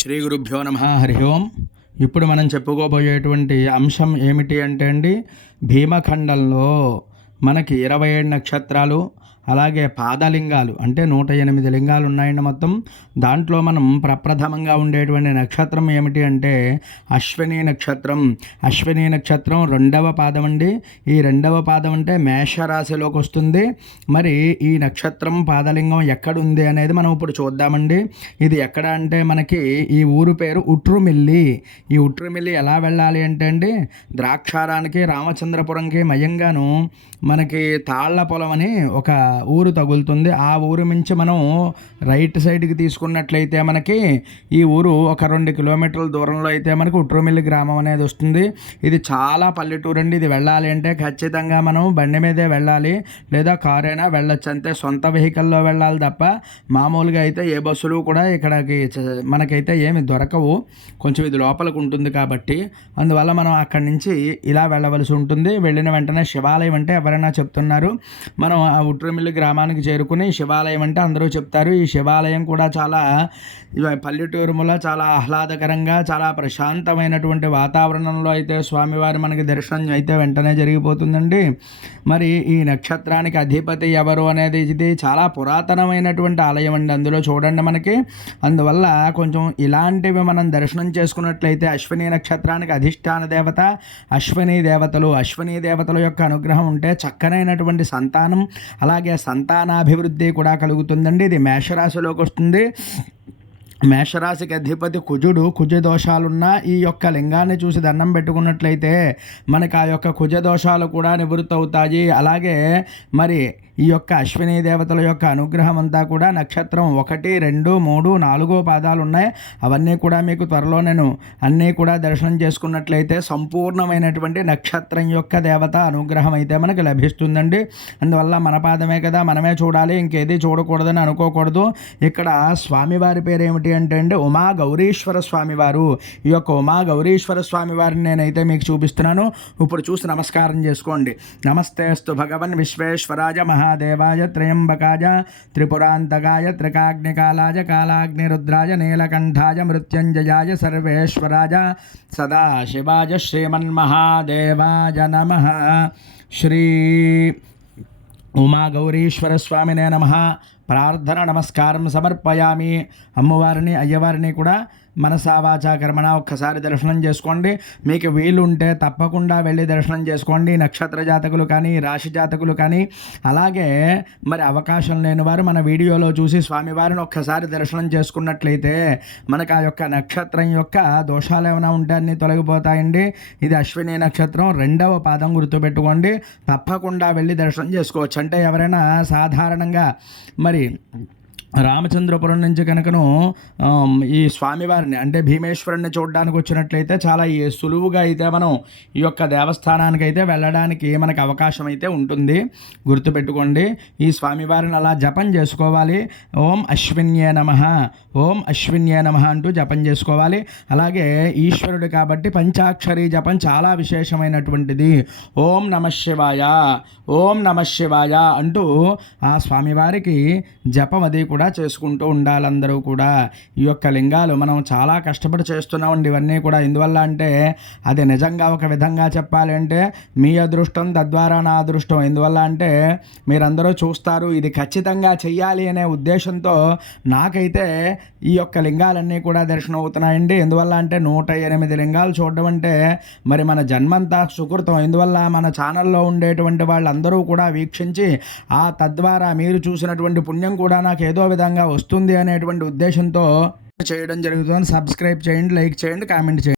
శ్రీ గురుభ్యో నమ. హరి ఓం. ఇప్పుడు మనం చెప్పుకోబోయేటువంటి అంశం ఏమిటి అంటే అండి, భీమఖండంలో మనకి 27 నక్షత్రాలు, అలాగే పాదలింగాలు అంటే 108 లింగాలు ఉన్నాయండి మొత్తం. దాంట్లో మనం ప్రప్రథమంగా ఉండేటువంటి నక్షత్రం ఏమిటి అంటే అశ్విని నక్షత్రం. అశ్విని నక్షత్రం రెండవ పాదం అండి. ఈ రెండవ పాదం అంటే మేషరాశిలోకి వస్తుంది. మరి ఈ నక్షత్రం పాదలింగం ఎక్కడుంది అనేది మనం ఇప్పుడు చూద్దామండి. ఇది ఎక్కడ అంటే మనకి ఈ ఊరు పేరు ఉట్రుమిల్లి. ఈ ఉట్రుమిల్లి ఎలా వెళ్ళాలి అంటే అండి, ద్రాక్షారానికి రామచంద్రపురంకి మయంగాను మనకి తాళ్లపొలం అని ఒక ఊరు తగులుతుంది. ఆ ఊరు నుంచి మనం రైట్ సైడ్కి తీసుకున్నట్లయితే మనకి ఈ ఊరు ఒక 2 కిలోమీటర్ల దూరంలో అయితే మనకి ఉట్రుమిల్లి గ్రామం అనేది వస్తుంది. ఇది చాలా పల్లెటూరు అండి. ఇది వెళ్ళాలి అంటే ఖచ్చితంగా మనం బండి మీదే వెళ్ళాలి, లేదా కారు అయినా వెళ్ళొచ్చు. అంతే, సొంత వెహికల్లో వెళ్ళాలి తప్ప మామూలుగా అయితే ఏ బస్సులు కూడా ఇక్కడికి మనకైతే ఏమి దొరకవు. కొంచెం ఇది లోపలికి ఉంటుంది కాబట్టి అందువల్ల మనం అక్కడి నుంచి ఇలా వెళ్ళవలసి ఉంటుంది. వెళ్ళిన వెంటనే శివాలయం అంటే ఎవరైనా చెప్తున్నారు. మనం ఆ ఉట్రుమిల్లి గ్రామానికి చేరుకుని శివాలయం అంటే అందరూ చెప్తారు. ఈ శివాలయం కూడా చాలా పల్లెటూరుముల చాలా ఆహ్లాదకరంగా చాలా ప్రశాంతమైనటువంటి వాతావరణంలో అయితే స్వామివారి మనకి దర్శనం అయితే వెంటనే జరిగిపోతుందండి. మరి ఈ నక్షత్రానికి అధిపతి ఎవరు అనేది ఇది చాలా పురాతనమైనటువంటి ఆలయం అండి. అందులో చూడండి మనకి. అందువల్ల కొంచెం ఇలాంటివి మనం దర్శనం చేసుకున్నట్లయితే అశ్విని నక్షత్రానికి అధిష్టాన దేవత అశ్విని దేవతలు. అశ్విని దేవతల యొక్క అనుగ్రహం ఉంటే చక్కనైనటువంటి సంతానం, అలాగే సంతానాభివృద్ధి కూడా కలుగుతుందండి. ఇది మేషరాశిలోకి వస్తుంది. మేషరాశికి అధిపతి కుజుడు. కుజ దోషాలున్న ఈ యొక్క లింగాన్ని చూసి దండం పెట్టుకున్నట్లయితే మనకు ఆ యొక్క కుజ దోషాలు కూడా నివృత్తి అవుతాయి. అలాగే మరి ఈ యొక్క అశ్విని దేవతల యొక్క అనుగ్రహం అంతా కూడా నక్షత్రం 1, 2, 3, 4 పాదాలు ఉన్నాయి. అవన్నీ కూడా మీకు త్వరలో నేను అన్నీ కూడా దర్శనం చేసుకున్నట్లయితే సంపూర్ణమైనటువంటి నక్షత్రం యొక్క దేవత అనుగ్రహం అయితే మనకి లభిస్తుందండి. అందువల్ల మన పాదమే కదా, మనమే చూడాలి, ఇంకేది చూడకూడదని అనుకోకూడదు. ఇక్కడ స్వామివారి పేరు ఏమిటి అంటే అండి ఉమా గౌరీశ్వర స్వామివారు. ఈ యొక్క ఉమా గౌరీశ్వర స్వామివారిని నేనైతే మీకు చూపిస్తున్నాను. ఇప్పుడు చూసి నమస్కారం చేసుకోండి. నమస్తేస్తు భగవన్ విశ్వేశ్వరాయ మహాదేవాయ త్రయంబకాయ త్రిపురాంతకాయ త్రికాగ్నికాలాయ కాలాగ్నిరుద్రాయ నీలకంఠాయ మృత్యుంజయాయ సర్వేశ్వరాయ సదాశివాయ శ్రీమన్మహాదేవాయ నమః. శ్రీ ఉమా గౌరీశ్వర స్వామినే నమః. ప్రార్థన నమస్కారం సమర్పయామి. అమ్మవారిని అయ్యవారిని కూడా మనసా వాచా కర్మణ ఒక్కసారి దర్శనం చేసుకోండి. మీకు వీలుంటే తప్పకుండా వెళ్ళి దర్శనం చేసుకోండి. నక్షత్ర జాతకులు కానీ, రాశి జాతకులు కానీ, అలాగే మరి అవకాశం లేని వారు మన వీడియోలో చూసి స్వామివారిని ఒక్కసారి దర్శనం చేసుకున్నట్లయితే మనకు ఆ యొక్క నక్షత్రం యొక్క దోషాలు ఏమైనా ఉంటే అన్నీ తొలగిపోతాయండి. ఇది అశ్విని నక్షత్రం రెండవ పాదం, గుర్తుపెట్టుకోండి. తప్పకుండా వెళ్ళి దర్శనం చేసుకోవచ్చు. అంటే ఎవరైనా సాధారణంగా మరి రామచంద్రపురం నుంచి కనుకను ఈ స్వామివారిని అంటే భీమేశ్వరుని చూడడానికి వచ్చినట్లయితే చాలా సులువుగా అయితే మనం ఈ యొక్క దేవస్థానానికి అయితే వెళ్ళడానికి మనకు అవకాశం అయితే ఉంటుంది. గుర్తుపెట్టుకోండి. ఈ స్వామివారిని అలా జపం చేసుకోవాలి. ఓం అశ్విన్యే నమః, ఓం అశ్విన్యే నమః అంటూ జపం చేసుకోవాలి. అలాగే ఈశ్వరుడు కాబట్టి పంచాక్షరి జపం చాలా విశేషమైనటువంటిది. ఓం నమః శివాయ, ఓం నమః శివాయ అంటూ ఆ స్వామివారికి జపం అది కూడా చేసుకుంటూ ఉండాలి అందరూ కూడా. ఈ యొక్క లింగాలు మనం చాలా కష్టపడి చేస్తున్నామండి ఇవన్నీ కూడా. ఎందువల్ల అంటే అది నిజంగా ఒక విధంగా చెప్పాలి అంటే మీ అదృష్టం తద్వారా నా అదృష్టం. ఎందువల్ల అంటే మీరందరూ చూస్తారు, ఇది ఖచ్చితంగా చెయ్యాలి అనే ఉద్దేశంతో నాకైతే ఈ యొక్క లింగాలన్నీ కూడా దర్శనం అవుతున్నాయండి. ఎందువల్ల అంటే 108 లింగాలు చూడడం అంటే మరి మన జన్మంతా సుకృతం. ఎందువల్ల మన ఛానల్లో ఉండేటువంటి వాళ్ళందరూ కూడా వీక్షించి ఆ తద్వారా మీరు చూసినటువంటి పుణ్యం కూడా నాకు ఏదో విధంగా వస్తుంది అనేటువంటి ఉద్దేశంతో చేయడం జరుగుతుంది. సబ్స్క్రైబ్ చేయండి, లైక్ చేయండి, కామెంట్ చేయండి.